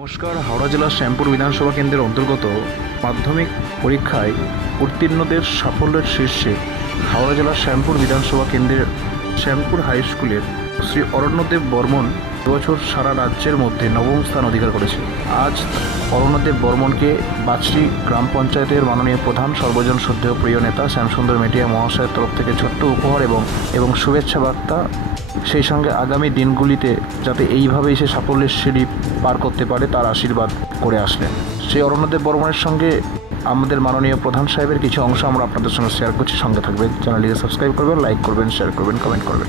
নমস্কার, হাওড়া জেলার শ্যামপুর বিধানসভা কেন্দ্রের অন্তর্গত মাধ্যমিক পরীক্ষায় উত্তীর্ণদের সাফল্যের শীর্ষে হাওড়া জেলার শ্যামপুর বিধানসভা কেন্দ্রের শ্যামপুর হাই স্কুলের শ্রী অরণ্যদেব বর্মন এবছর সারা রাজ্যের মধ্যে নবম স্থান অধিকার করেছে আজ অরণ্যদেব বর্মনকে বাচড়ি গ্রাম পঞ্চায়েতের মাননীয় প্রধান সর্বজন শ্রদ্ধেয় প্রিয় নেতা শ্যামসুন্দর মেটিয়া মহাশয়ের তরফ থেকে ছোট্ট উপহার এবং এবং শুভেচ্ছা বার্তা সেই সঙ্গে আগামী দিনগুলিতে যাতে এইভাবেই সে সাফল্যের সিঁড়ি পার করতে পারে, তার আশীর্বাদ করে আসলেন সেই অরণ্যদেব বর্মনের সঙ্গে আমাদের মাননীয় প্রধান সাহেবের কিছু অংশ আমরা আপনাদের সঙ্গে শেয়ার করছি। সঙ্গে থাকবেন চ্যানেলটিকে সাবস্ক্রাইব করবেন লাইক করবেন শেয়ার করবেন কমেন্ট করবেন।